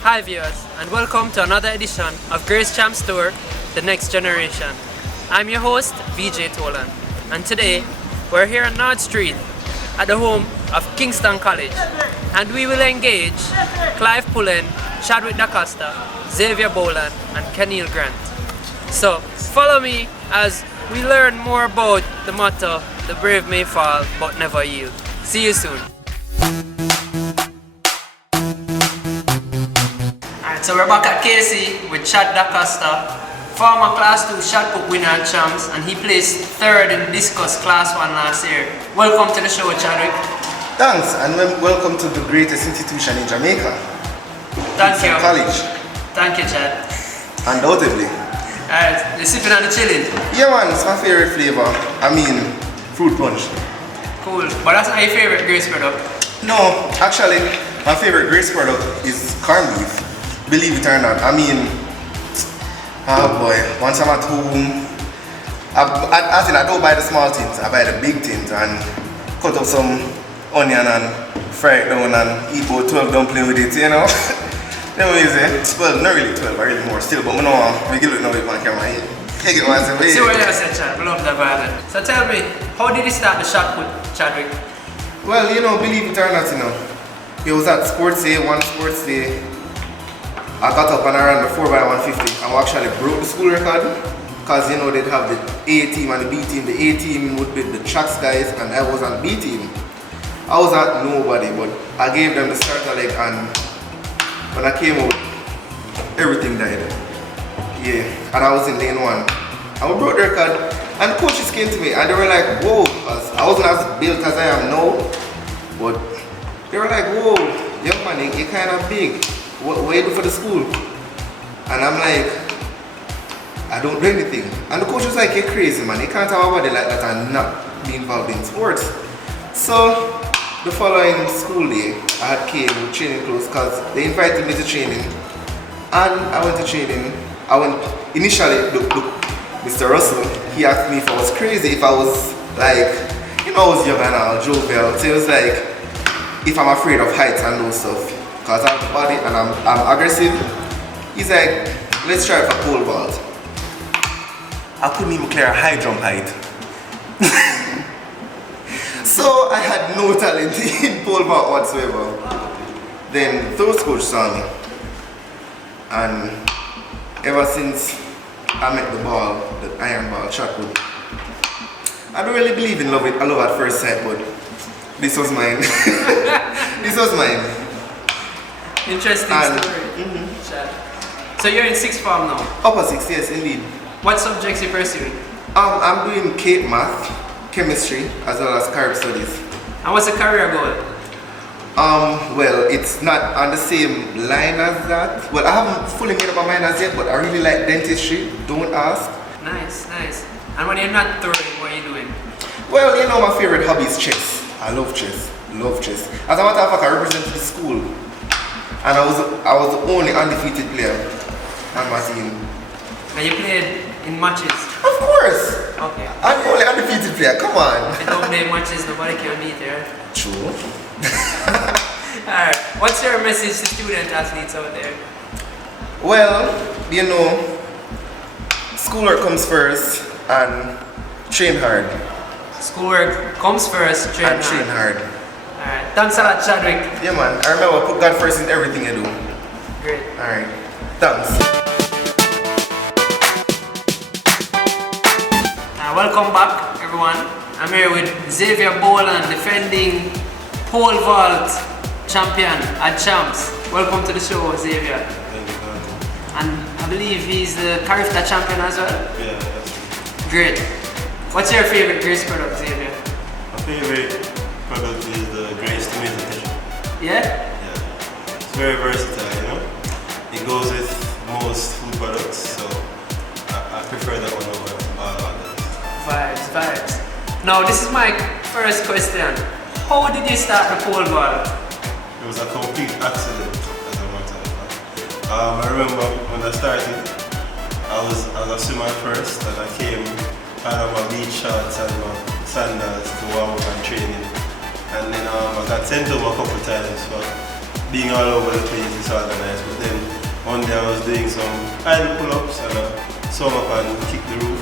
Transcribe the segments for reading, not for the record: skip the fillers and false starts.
Hi viewers, and welcome to another edition of Grace Champs Tour, The Next Generation. I'm your host, VJ Tolan, and today we're here on North Street at the home of Kingston College, and we will engage Clive Pullen, Chadwick DaCosta, Xavier Boland, and Keneal Grant. So follow me as we learn more about the motto, the brave may fall but never yield. See you soon. So we're back at KC with Chad DaCosta, former Class 2 shot put winner and champs, and he placed third in discus Class 1 last year. Welcome to the show, Chadwick. Thanks, and welcome to the greatest institution in Jamaica. Thank you. College. Thank you, Chad. Undoubtedly. Alright, you're sipping on the chilling? Yeah man, it's my favorite flavor. I mean, fruit punch. Cool, but that's not your favorite Grace product? No, actually, my favorite Grace product is corned beef. Believe it or not. I mean, oh boy, once I'm at home, I don't buy the small things, I buy the big things and cut up some onion and fry it down and eat about 12 dumpling with it, you know? Anyways, well, not really 12, I really more still, but I know we can look now with my camera here. Take it once away. See what you said, Chad, we love that violin. So tell me, how did you start the shot put, Chadwick? Well, you know, believe it or not, you know, it was at sports day, one sports day. I got up and I ran the 4x150 and we actually broke the school record because you know they'd have the A team and the B team. The A team would be the tracks guys and I was on the B team. I was at nobody, but I gave them the starter leg and when I came out, everything died. Yeah, and I was in lane 1. And we broke the record and the coaches came to me and they were like, whoa, because I wasn't as built as I am now, but they were like, whoa, young man, you're kind of big. What you do for the school? And I'm like, I don't do anything. And the coach was like, you're crazy man, you can't have a body like that and not be involved in sports. So the following school day, I had came with training clothes because they invited me to training. And I went to training. Initially, look, Mr. Russell, he asked me if I was crazy, if I was like, you know, I was young and all, jovial. So he was like, if I'm afraid of heights and those stuff. Because I have the body and I'm aggressive. He's like, let's try for pole vault. I couldn't even clear a high jump height. So I had no talent in pole vault whatsoever. Then those coach saw me. And ever since I met the ball, the iron ball, shot put, I don't really believe in love at first sight, but this was mine. This was mine. Interesting story. So you're in 6th form now? Upper 6, yes, indeed. What subjects you pursuing? I'm doing CAPE math, chemistry, as well as carb studies. And what's the career goal? Well, it's not on the same line as that. Well, I haven't fully made up my mind as yet, but I really like dentistry. Don't ask. Nice, nice. And when you're not throwing, what are you doing? Well, you know, my favorite hobby is chess. I love chess. Love chess. As a matter of fact, I represented the school. And I was the only undefeated player on my team. And you played in matches? Of course! Okay. I'm the only undefeated player, come on! If you don't play matches, nobody can beat you. True. Alright, what's your message to student athletes out there? Well, you know, schoolwork comes first and train hard. Schoolwork comes first, train hard. Alright, thanks a lot, Chadwick. Yeah man, I remember put God first in everything you do. Great. Alright, thanks. Welcome back, everyone. I'm here with Xavier Boland, defending pole vault champion at Champs. Welcome to the show, Xavier. Thank you. And I believe he's the Carifta champion as well? Yeah, that's true. Great. What's your favorite Grace product, Xavier? My favorite product is the Grace tomato tissue. Yeah? Yeah. It's very versatile, you know? It goes with most food products, so I prefer that one over all others. Vibes. Now this is my first question. How did you start the pole vault? It was a complete accident, as a matter of fact. I remember when I started, I was a swimmer first, and I came out of my beach shorts and my sandals to warm up and training. And then I got sent home a couple times for being all over the place, disorganized. But then one day I was doing some idle pull-ups and I swung up and kicked the roof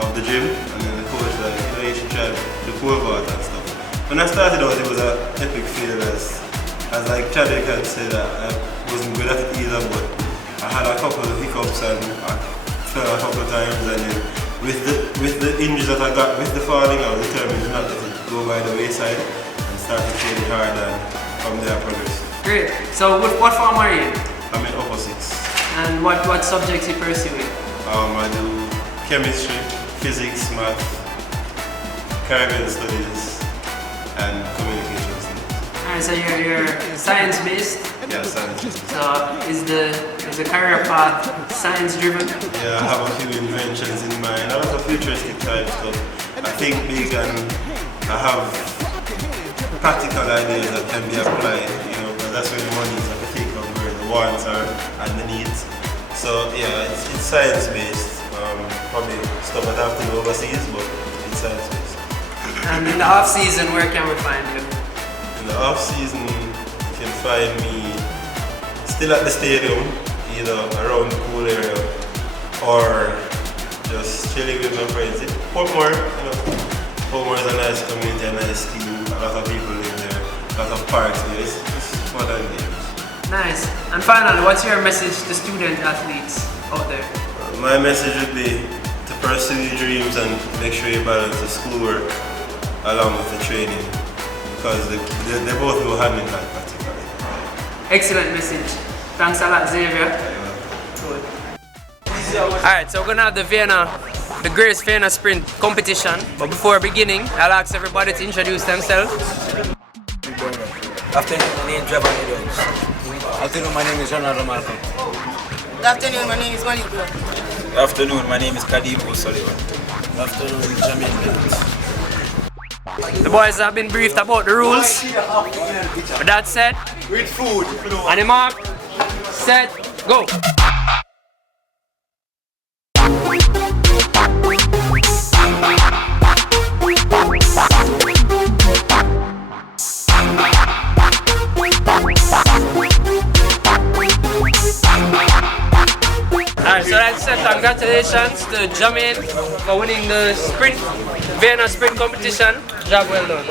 of the gym. And then the coach was like, you know, you should try the pole vault and stuff. When I started out, it was an epic fail as like Chadwick had said, I wasn't good at it either, but I had a couple of hiccups and I fell a couple of times, and then with the injuries that I got with the falling, I was determined not to let it go by the wayside and started training hard, and from there I progressed. Great. So what form are you in? I'm in upper 6. And what subjects you pursuing? I do chemistry, physics, math, Caribbean studies, and communication studies. Alright, so you're science based? Yeah, science. So is the career path science driven? Yeah, I have a few inventions in mind. A lot of futuristic type stuff. I think big, and I have practical ideas that can be applied, you know, because that's where the money is. I can think of where the wants are and the needs. So yeah, it's science based. Probably stuff that I have to do overseas, but it's science based. And in the off season, where can we find you? In the off season, you can find me still at the stadium, either around the pool area or just chilling with my friends. Portmore, you know, Portmore is a nice community, a nice team. A lot of people live there, a lot of parks there. It's fun and games. Nice. And finally, what's your message to student athletes out there? My message would be to pursue your dreams and make sure you balance the schoolwork along with the training, because they both go hand in hand practically. Excellent message. Thanks a lot, Xavier. Good. Alright, so we're gonna have the Grace Vienna Sprint competition. But before beginning, I'll ask everybody to introduce themselves. Afternoon, my name is Trevor Edwards. Afternoon, my name is Ronaldo Malcolm. Good afternoon, my name is Malik. Good afternoon, my name is Kadim O'Sullivan. Good afternoon, Jamil Bennett. The boys have been briefed about the rules. With that said, With food. on the mark, set, go! Alright, so that's it. Congratulations to Jamil for winning the Vienna Sprint competition. Job well done.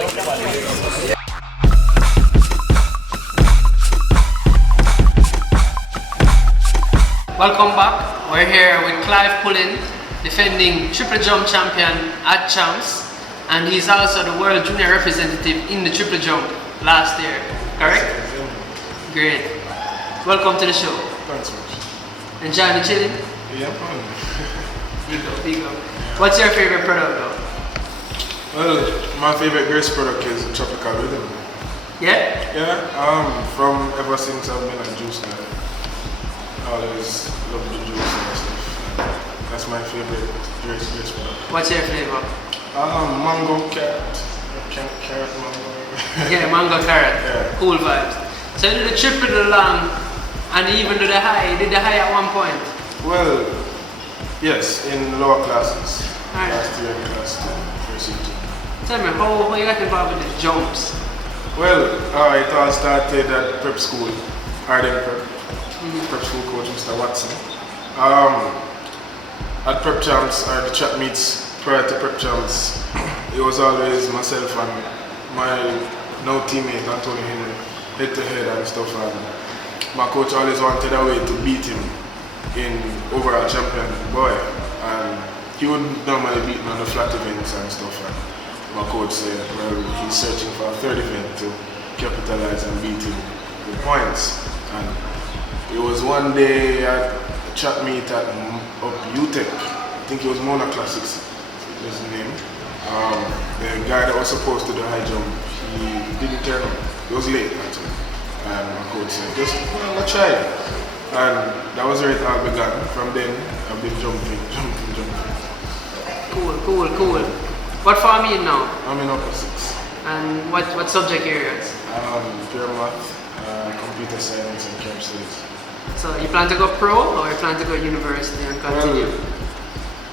Welcome back. We're here with Clive Pullen, defending triple jump champion at Champs, and he's also the world junior representative in the triple jump last year, correct? Great. Welcome to the show. Thanks much. Enjoying the chilling? Yeah, fine. Big up. What's your favorite product though? Well, my favorite Grace product is Tropical Rhythm. Yeah? Yeah, from ever since I've been a juice guy. I always love the juice and stuff. And that's my favorite Grace product. What's your flavor? Mango, carrot. Carrot, mango. Yeah, mango carrot. Yeah. Cool vibes. So you do the triple, the long, and even do the high. You did the high at one point. Well, yes, in lower classes. Alright. Last year in class 2, first year 2. Tell me, how you got involved with the jumps? Well, it all started at prep school, Arden Prep. Prep school coach, Mr. Watson. At prep champs, or the chat meets prior to prep champs, it was always myself and my now teammate Anthony Henry, head to head and stuff. And my coach always wanted a way to beat him in overall champion boy, and he would normally beat me on the flat events and stuff. And my coach said, well, he's searching for a third event to capitalize and beat him with points. And it was one day at a chat meet at up UTEC, I think it was Mona Classics. was the name. The guy that was supposed to do high jump, he didn't turn up. He was late actually. And my coach said, just let's try it. And that was where it all began. From then, I've been jumping. Cool. What form are you in now? I'm in upper 6. And what subject areas? Pure math, computer science, and camp studies. So you plan to go pro or you plan to go university and continue?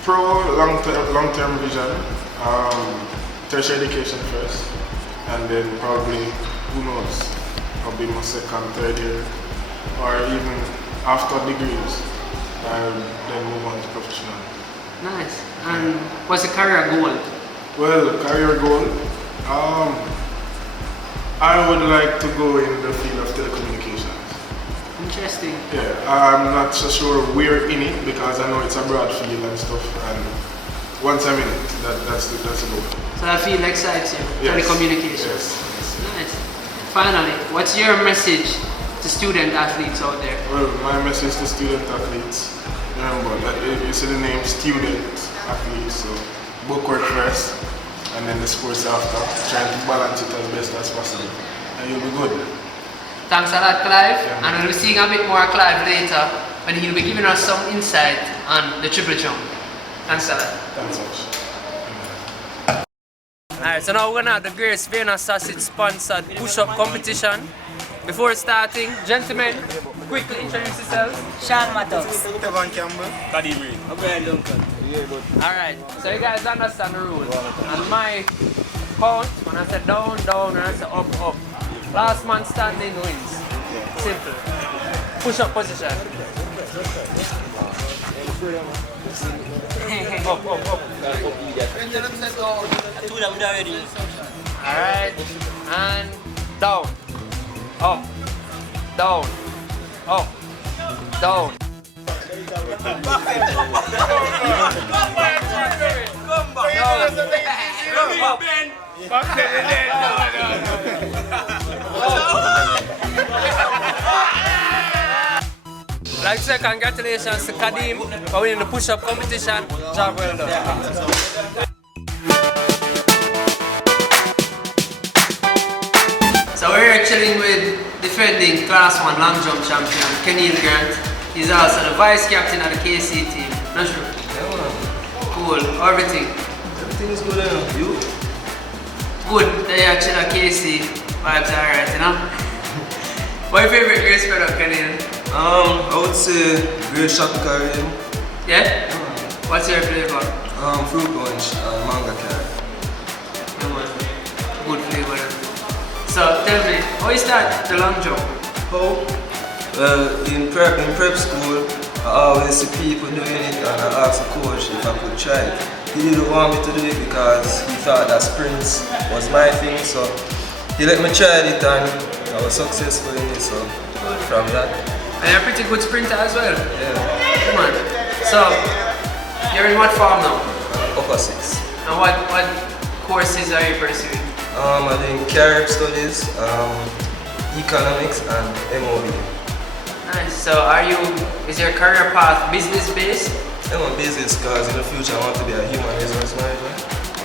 Pro, long-term vision, tertiary education first, and then probably, who knows, probably my second, third year, or even after degrees, and then move on to professional. Nice. And what's the career goal? Well, career goal, I would like to go in the field of telecommunications. Interesting. Yeah, I'm not so sure we're in it because I know it's a broad field and stuff, and once I'm in it, that's the goal. So that field excites you, Yes. telecommunications. Yes. Nice. Finally, what's your message to student athletes out there? Well, my message to student athletes, remember that you see the name student athletes, so book work first, and then the sports after, trying to balance it as best as possible, and you'll be good. Thanks a lot, Clive, Yeah. and we'll be seeing a bit more of Clive later when he'll be giving us some insight on the triple jump. Thanks a lot. Thanks much. Alright, so now we're gonna have the Grace Vienna Sausage sponsored push-up competition. Before starting, gentlemen, quickly introduce yourselves. Sean Mattox. Stevan Campbell. Kadim Reed. Alright, so you guys understand the rules. And my count, when I say down, when I say up. Last man standing wins. Simple. Push-up position. Up. Alright, and down. Up. Down. Up. Down. Like I said, congratulations to Kadim for winning the push-up competition. Job well done. So we're here chilling with defending Class 1 long jump champion Kenny Grant. He's also the vice captain of the KC team. Not sure? Cool. Everything? Everything is good, you? Good. They are chill at KC. Vibes are alright, you know? What's your favorite grace spread of Kenny? I would say Grace Tropical. Yeah? What's your flavor? Fruit punch and mango carrot. Good flavor. So tell me, how you start the long jump? How? Well, in prep school, I always see people doing it and I asked the coach if I could try it. He didn't want me to do it because he thought that sprints was my thing, so he let me try it and I was successful in it, so from that. And you're a pretty good sprinter as well. Yeah. Come on. So, you're in what form now? Upper 6. And what courses are you pursuing? I'm doing career studies, economics and MOB. Nice. So is your career path business based? I'm a business because in the future I want to be a human resource manager.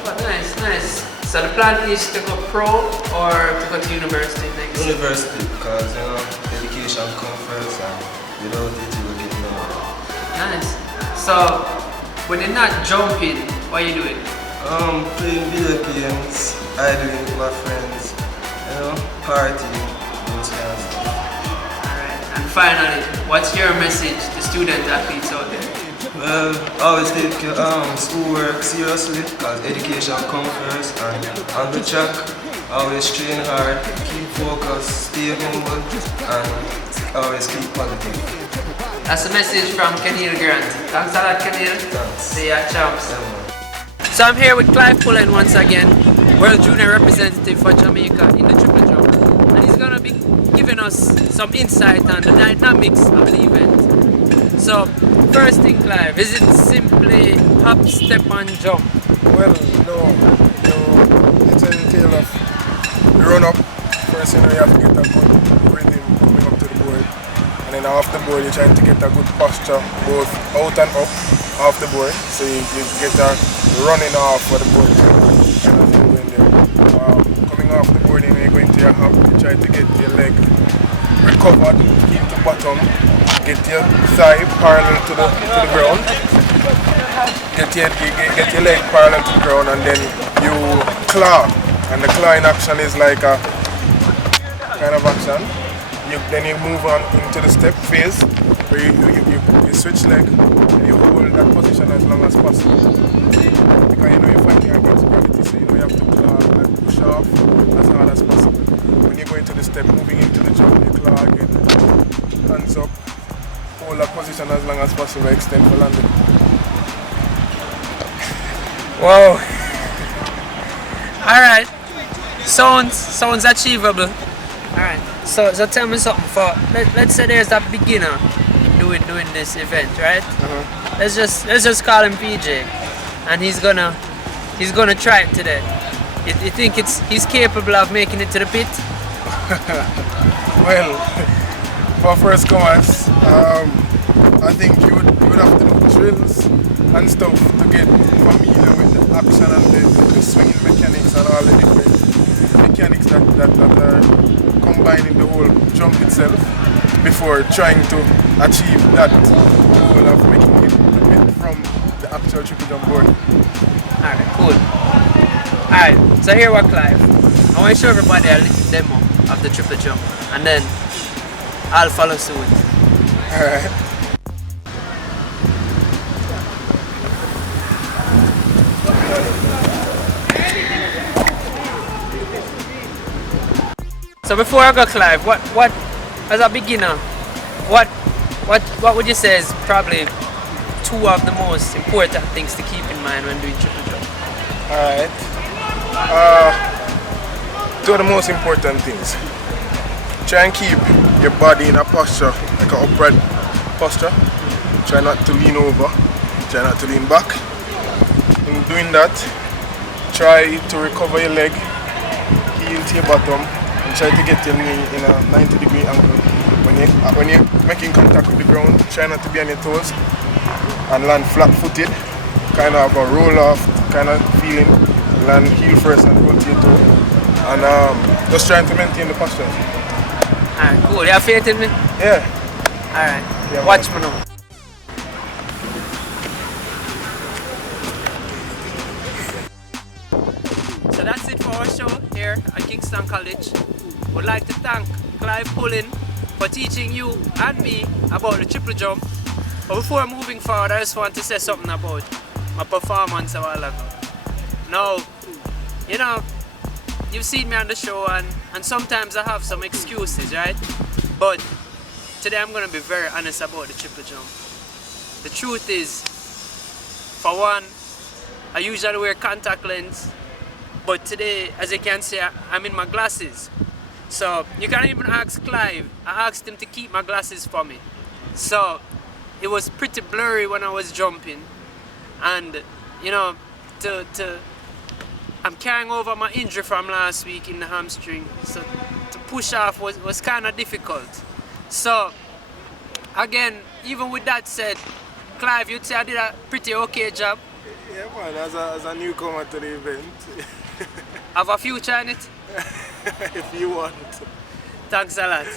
Oh, nice. So the plan is to go pro or to go to university next? University because education comes first and without it you will get nowhere. Nice. So when you're not jumping, what are you doing? Playing video games, idling with my friends, partying, those kind of stuff. Alright. And finally, what's your message to student athletes out there? Well, always take your schoolwork seriously because education comes first, and on the track, always train hard, keep focused, stay humble, and always keep positive. That's a message from Kenil Grant. Thanks a lot, Kenil. Thanks. See ya, champs. Yeah, So I'm here with Clive Pullen once again, World Junior representative for Jamaica in the triple jump. And he's gonna be giving us some insight on the dynamics of the event. So, first thing, Clive, is it simply hop, step and jump? Well, no, it's an entail of run up. First, you have to get a good rhythm coming up to the board. And then off the board, you're trying to get a good posture, both out and up, off the board. So you get a running off for the board. Kind of thing going there. Coming off the board, you're going to your hop, you try to get your leg recovered, keep the bottom, get your thigh parallel to the ground, get your leg parallel to the ground, and then you claw. And the clawing action is like a kind of action. Then you move on into the step phase where you switch leg and you hold that position as long as possible. Because you know you're fighting against gravity, so you know you have to claw and push off as hard as possible. When you go into the step, moving into the jump, you claw again, hands up, hold that position as long as possible, extend for landing. Wow. Alright. Sounds achievable. Alright. So tell me something. Let's say there's a beginner doing this event, right? Let's just call him PJ, and he's gonna try it today. You think he's capable of making it to the pit? Well, for first comers, I think you would have to do drills and stuff to get familiar with the action and the swinging mechanics and all the different mechanics that are combined in the whole jump itself before trying to achieve that goal of making it to the pit from the actual triple jump board. Alright, cool. Alright, so here we're Clive. I want to show everybody a little demo of the triple jump, and then I'll follow suit. Alright. So before I go, Clive, what as a beginner, what would you say is probably two of the most important things to keep in mind when doing triple jump? Alright. Two of the most important things. Try and keep your body in a posture, like an upright posture. Try not to lean over, try not to lean back. In doing that, try to recover your leg, heel to your bottom, and try to get your knee in a 90-degree angle. When you're making contact with the ground, try not to be on your toes and land flat-footed, kind of a roll-off kind of feeling. Land heel first and roll to your toe, and just trying to maintain the posture. Alright, cool. You have faith in me? Yeah. Alright, Yeah, watch me now. So that's it for our show here at Kingston College. Would like to thank Clive Pullen for teaching you and me about the triple jump. But before moving forward, I just want to say something about my performance a while ago. Now, you know, you've seen me on the show and sometimes I have some excuses, right? But today I'm going to be very honest about the triple jump. The truth is, for one, I usually wear contact lens, but today, as you can see, I'm in my glasses. So you can even ask Clive. I asked him to keep my glasses for me. So it was pretty blurry when I was jumping, and you know, I'm carrying over my injury from last week in the hamstring, so to push off was kind of difficult. So again, even with that said, Clive, you'd say I did a pretty okay job. Yeah, man, as a newcomer to the event. Have a future in it? If you want. Thanks a lot.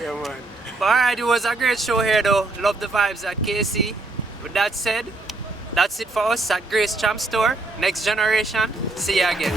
Yeah, man. But alright, it was a great show here though. Love the vibes at KC. With that said, that's it for us at Grace Champ Store. Next generation. See ya again.